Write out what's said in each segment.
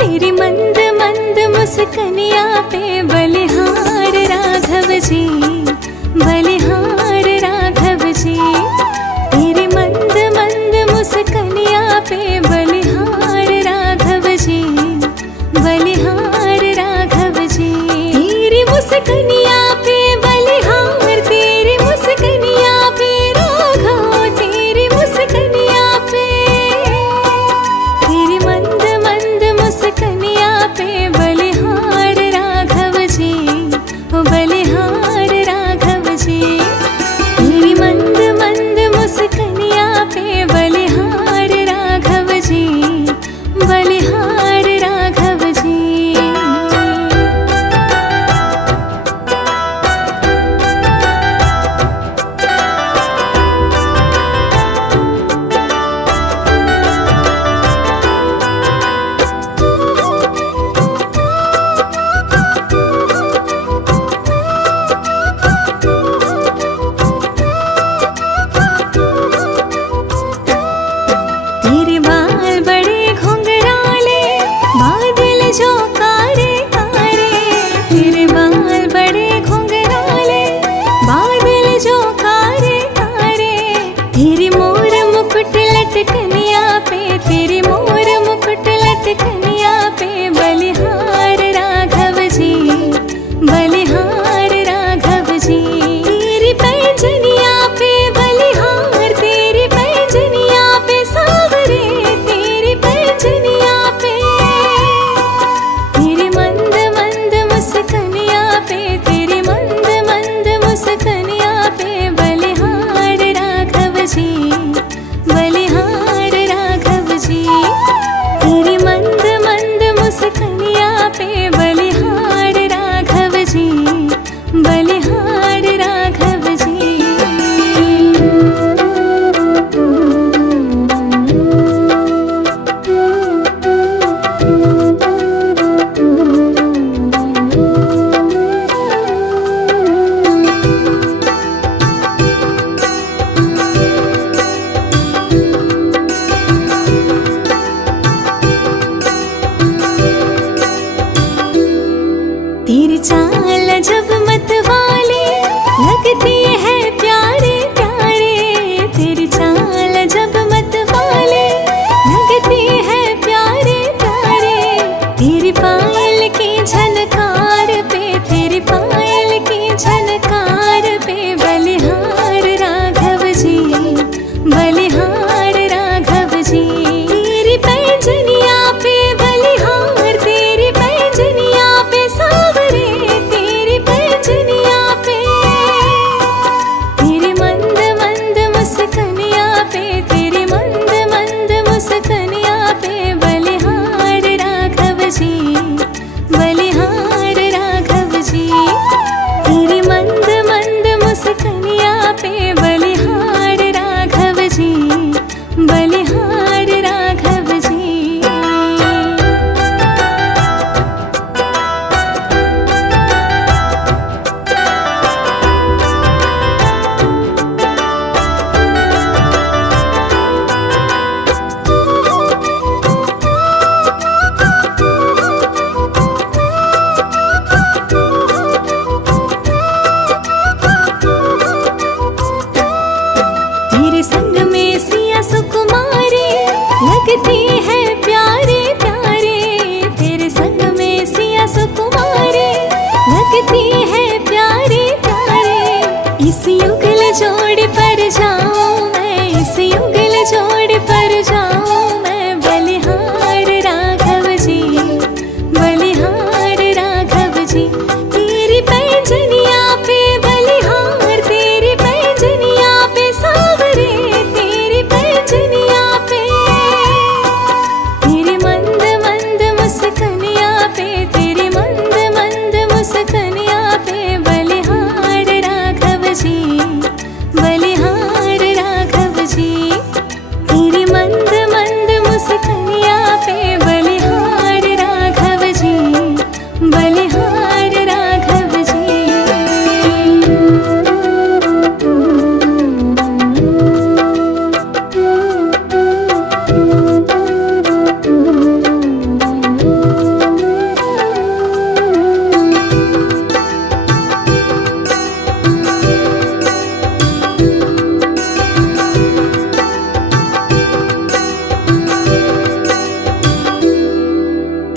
तेरी मंद मंद मुस्कनिया पे बलिहार राघव जी, बलिहार राघव जी। तेरी मंद मंद मुस्कनिया पे बलिहार राघव जी, बलिहार राघव जी। तेरी मुस्कनिया पे बलिहार, तेरी मुस्कनिया पे राघव, तेरी मुस्कनिया पे, तेरी मंद मंद मुस्कनिया पे बलिहार राघव जी, ओ बलिहार राघव जी। तेरी मंद मंद मुस्कनिया पे बलिहार राघव जी, बलिहार राघव जी।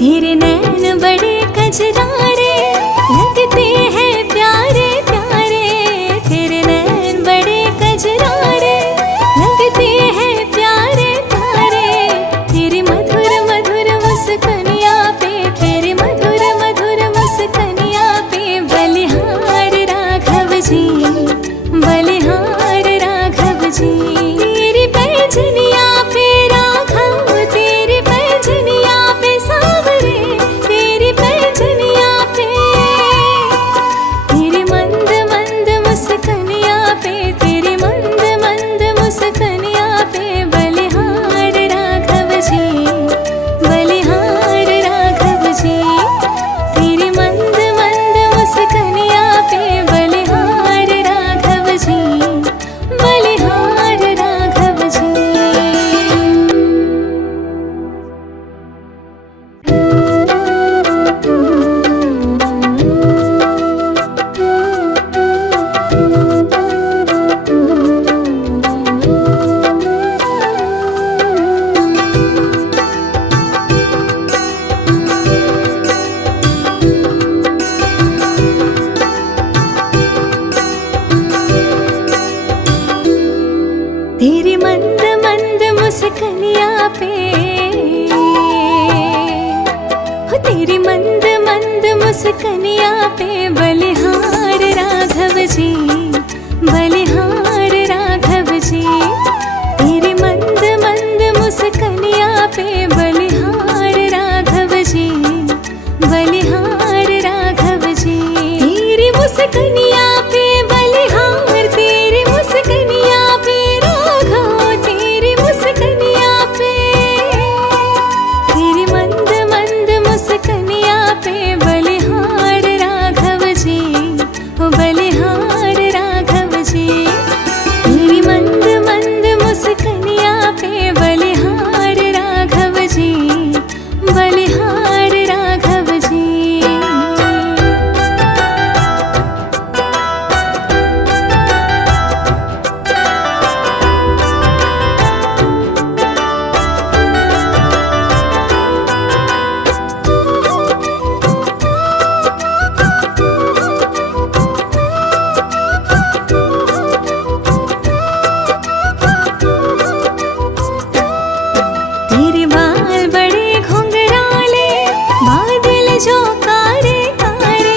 तेरे नैन बड़े कजरारे लगते हैं प्यारे प्यारे। तेरे नैन बड़े कजरारे लगते हैं प्यारे प्यारे। तेरी मधुर मधुर मुस्कानिया पे, तेरी मधुर मधुर मुस्कानिया पे बलिहार राघव जी, बलिहार राघव जी। तेरी पैजनिया पे राघव, तेरी पैजनिया पे सावरे, तेरी पैजनिया पे। तेरी मंद मंद मुस्कानिया पे, तेरी मंद मंद मुस्कानिया पे बलिहार राघव जी, बलिहार राघव जी। तेरी मंद मंद मुस्कानिया पे बलिहार राघव जी, बलिहार राघव जी। तेरी मंद मंद मुस्कानिया पे हो, तेरी मंद मंद मुस्कानिया पे बलिहार राघव जी, बलिहार राघव जी। तेरी मंद मंद मुस्कानिया पे बलिहार राघव जी, बलिहार राघव जी। तेरी मुस्कानिया पे बलिहार, तेरी मुस्कानिया पे राघव, तेरी मुस्कानिया पे। तेरी मंद मंद मुस्कानिया पे बलिहार राघव जी, ओ बलिहार राघव जी। तेरी मंद मंद मुस्कानिया पे बलिहार राघव जी, बलिहार राघव जी। तेरे बाल बड़े घुंघराले, बादल जो कारे कारे।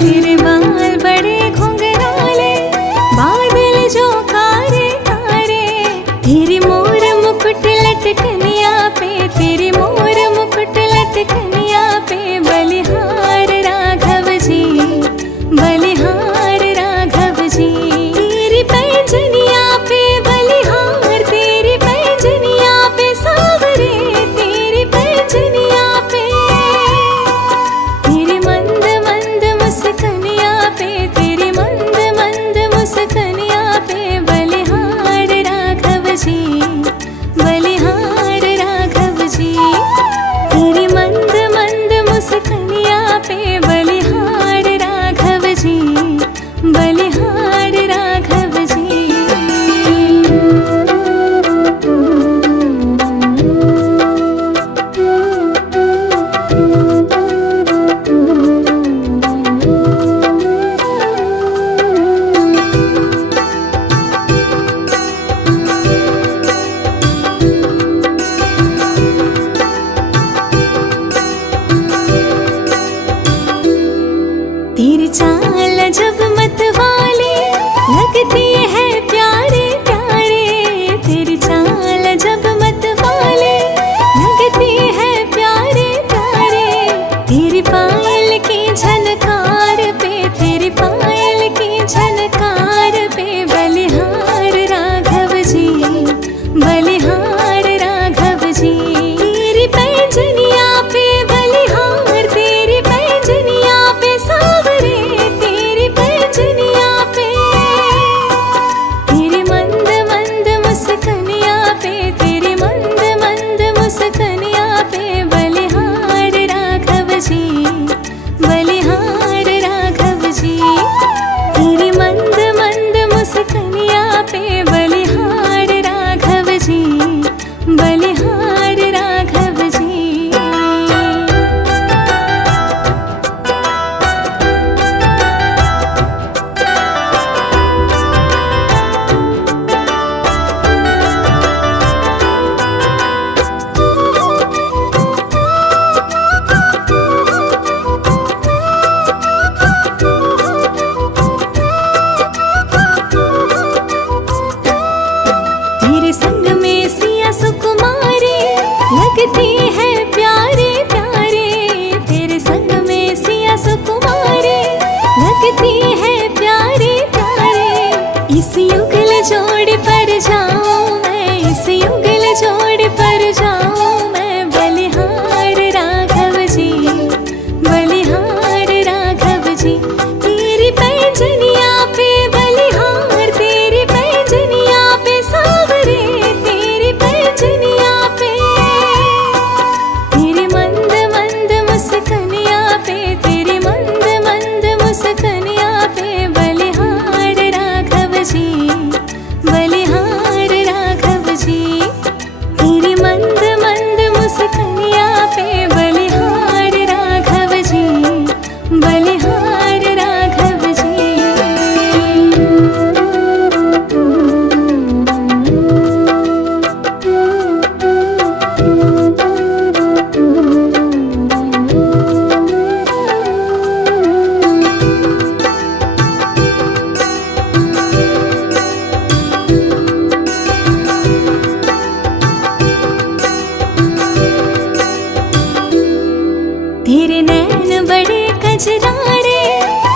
तेरे बाल बड़े घुंघराले, बादल जो कारे कारे। तेरी मोर मुकुट लटकनिया पे, तेरी मोर मुकुट लटकनिया पे बलिहार राघव जी, बलिहार राघव जी। तेरी पैजनिया पे बलिहार, तेरी पैजनिया पे सावरे, तेरी पैजनिया पे। तेरी मंद मंद मुस्कानिया पे, तेरी मंद मंद मुस्कानिया पे बलिहार राघव जी, बलिहार राघव जी। तेरी मंद मंद मुस्कानिया पे बलिहार राघव जी, बलिहार राघव जी। तेरी चाल जब मतवाली लगती है प्यारे प्यारे। तेरी चाल जब मतवाली लगती है प्यारे प्यारे। तेरी पायल की झनकार पे, तेरी पायल की झनकार पे बलिहार राघव जी, बलिहार राघव जी। तेरी पैजनिया पे बलिहार, तेरी पैजनिया पे सावरे, तेरी पैजनिया तेरे नैन बड़े कजरारे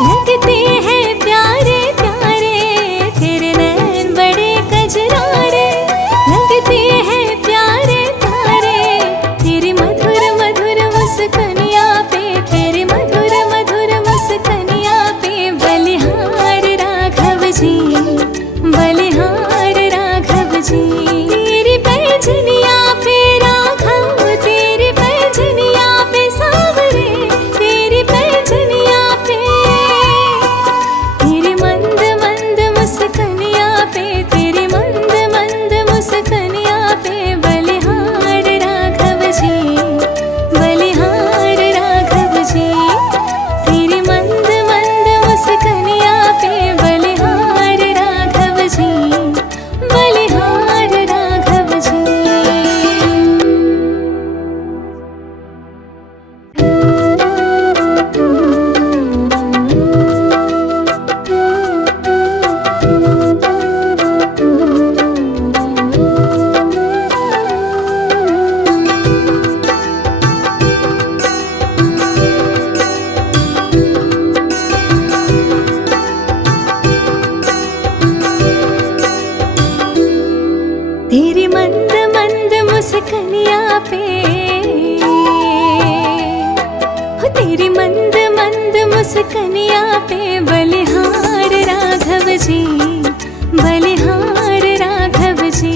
लगते हैं प्यारे प्यारे। तेरे नैन बड़े कजरारे लगते हैं प्यारे प्यारे। तेरी मधुर मधुर मुस्कानिया पे, तेरी मधुर मधुर मुस्कानिया पे बलिहार राघव जी, बलिहार राघव जी। तेरी पैजनिया पे राघव, तेरी पैजनिया पे सांवरे, तेरी पैजनिया पे। तेरी मंद मंद मुस्कानिया पे, तेरी मंद मंद मुस्कानिया पे बलिहार राघव जी, बलिहार राघव जी। तेरी मंद मंद मुस्कानिया पे बलिहार राघव जी, बलिहार राघव जी। तेरी मंद मंद मुस्कानिया पे, हो तेरी मंद मंद मुस्कानिया पे बलिहार राघव जी, बलिहार राघव जी।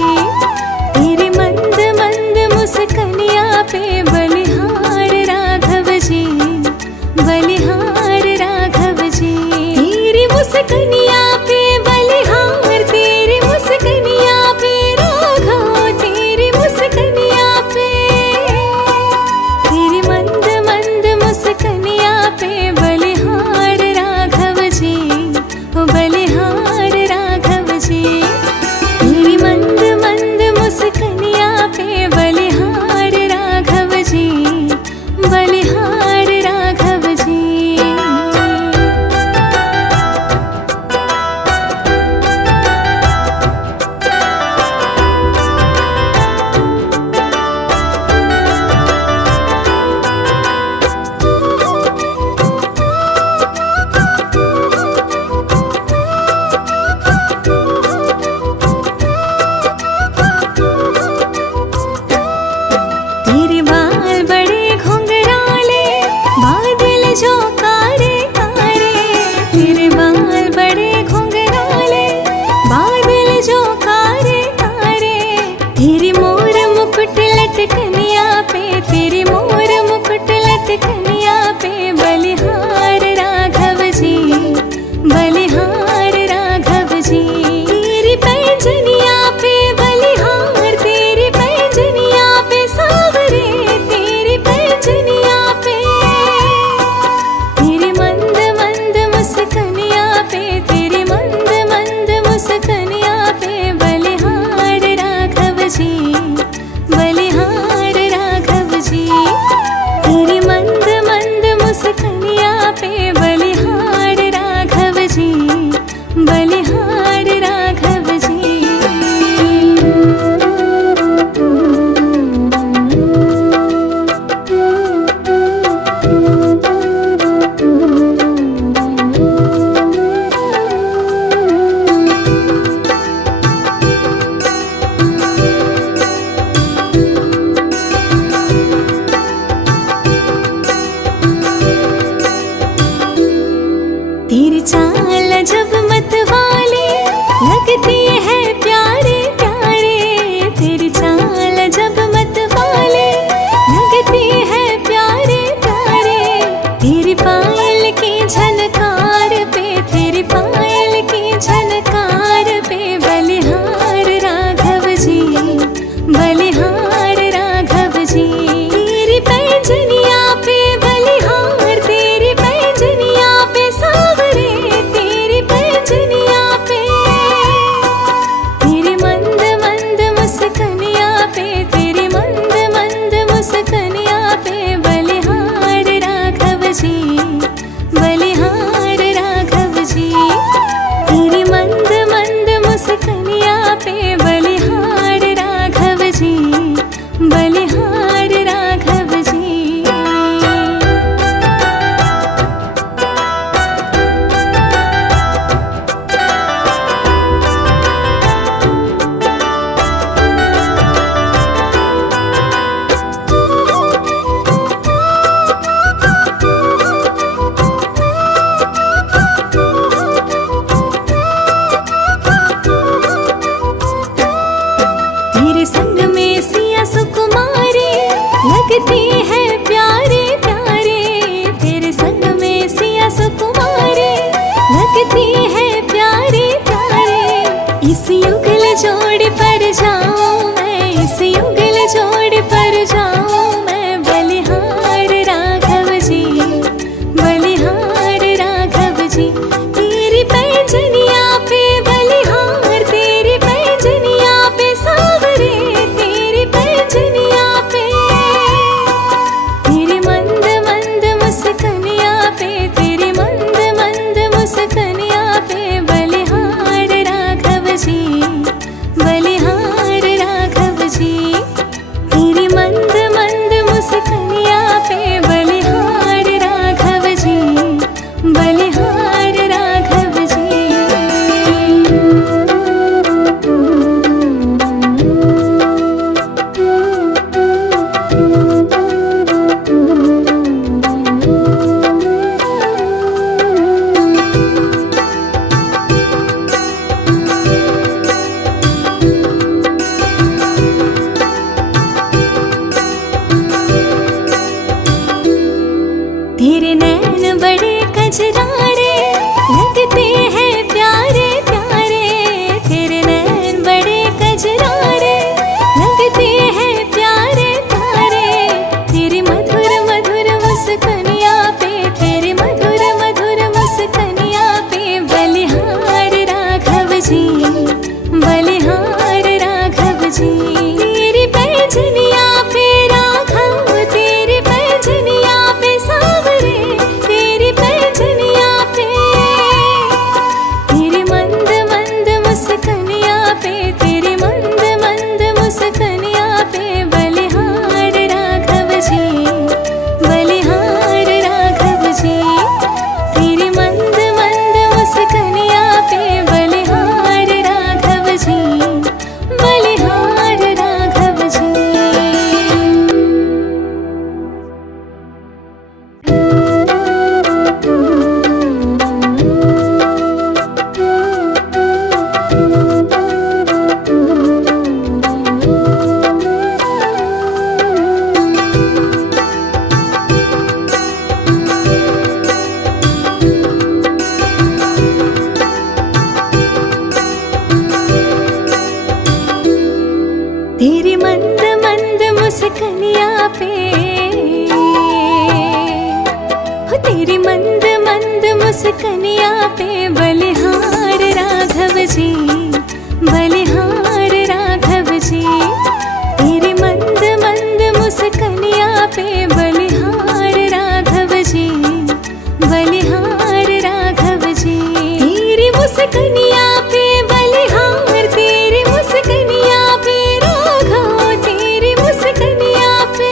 तेरी मंद मंद मुस्कानिया पे बलिहार राघव जी, बलिहार राघव जी। तेरी मुस्कानिया पे बलिहार, तेरी मुस्कानिया पे राघव, तेरी मुस्कानिया पे। तेरी मंद मंद मुस्कानिया पे बलिहार राघव जी, ओ बलिहार राघव जी। तेरी मंद मंद मुस्कानिया पे बलिहार राघव जी, बलिहार राघव जी। तेरे बाल बड़े घुंघराले, बादल जो कारे कारे। तेरे बाल बड़े घुंघराले, बादल जो कारे कारे। तेरी मोर मुकुट लटकनिया पे, तेरी मोर मुकुट लटकनिया पे बलिहार राघव जी, बलिहार राघव जी। तेरी पैजनिया पे बलिहार, तेरी पैजनिया पे सांवरे, तेरी पैजनिया पे। तेरी मंद मंद मुस्कानिया पे, तेरी मंद मंद मुस्कानिया पे बलिहार राघव जी, बलिहार राघव जी। तेरी मंद कजरारे लगते हैं प्यारे प्यारे, तेरे नैन बड़े कजरारे लगते हैं प्यारे प्यारे। तेरी मधुर मधुर मुस्कानियाँ पे, तेरी मधुर मधुर मुस्कानियाँ पे बलिहार राघव जी, बलिहार राघव जी। तेरी पैजनिया पे राघव, तेरी पैजनिया पे सावरे, तेरी पैजनिया पे, तेरी मंद मंद मुस्कानियाँ पे, तेरी मंद मंद मुस्कानियाँ पे बलिहार राघव जी, बलिहार राघव जी। तेरी मंद मंद मुस्कानियाँ पे बलिहार राघव जी, बलिहार राघव जी। तेरी मंद मंद मुस्कानियाँ पे, हो तेरी मंद मंद मुस्कानियाँ पे बलिहार राघव जी, बलिहार राघव जी। तेरी मंद मंद मुस्कानियाँ पे बलिहार राघव जी, बलिहार राघव जी। तेरी मुस्कानियाँ पे बलिहार, तेरी मुस्कानियाँ पे राघव, तेरी मुस्कानियाँ पे,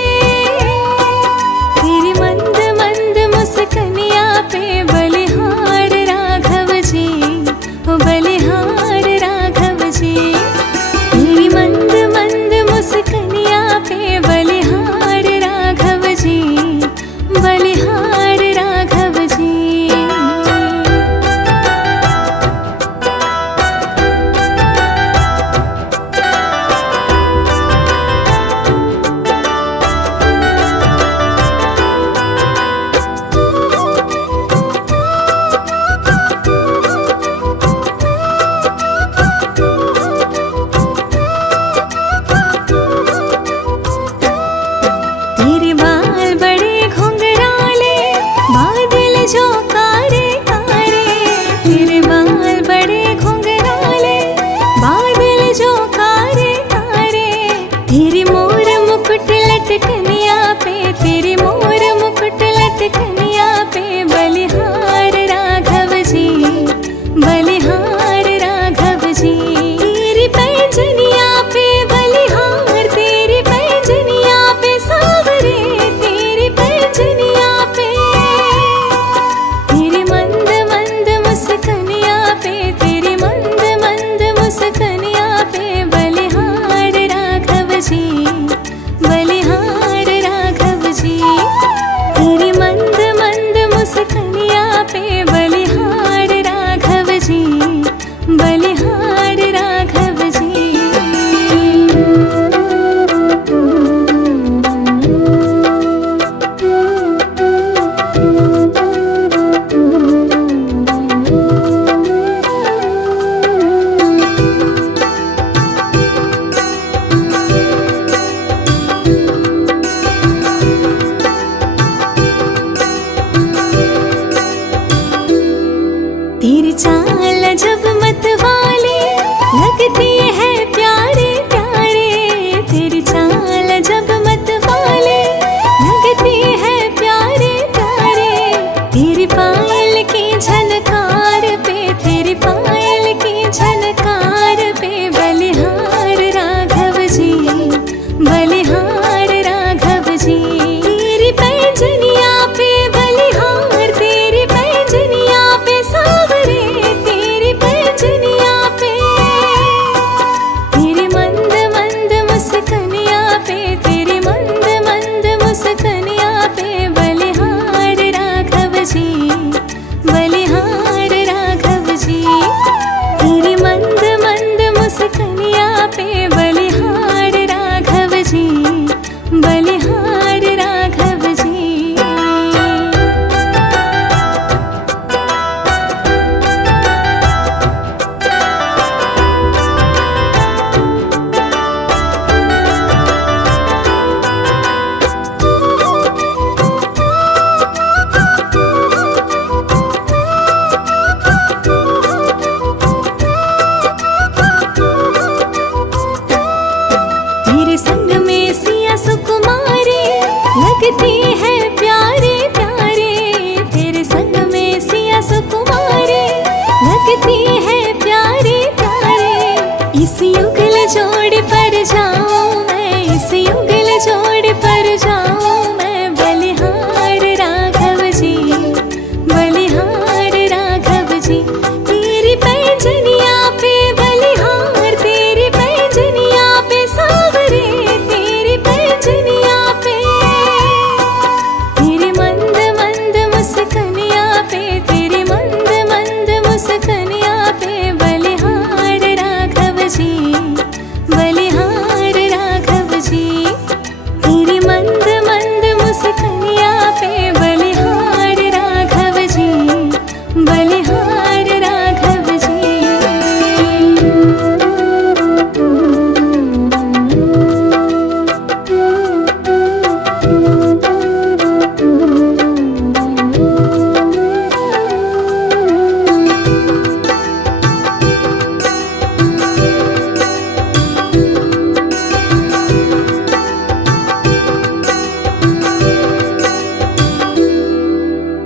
तेरी मंद मंद मुस्कानियाँ पे बलिहार राघव जी, ओ बलिहार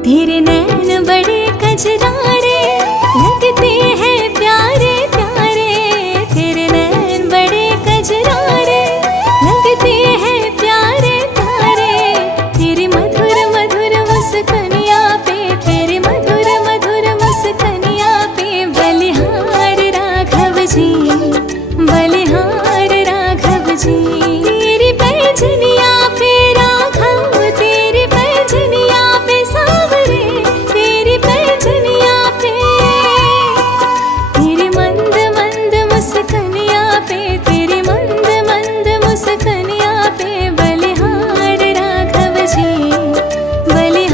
तेरे नैन बड़े कजरारे लगते हैं प्यारे प्यारे, तेरे नैन बड़े कजरारे लगते हैं प्यारे प्यारे। तेरी मधुर मधुर मुस्कानियाँ पे, तेरी मधुर मधुर मुस्कानियाँ पे बलिहार राघव जी, बलिहार राघव जी। तेरी पैजनिया पे राघव, तेरी पैजनिया पे सांवरे, तेरी पैजनिया पे, तेरी मंद मंद मुस्कानियाँ पे, तेरी मंद मंद मुस्कानियाँ पे बलिहार राघव जी, बलिहार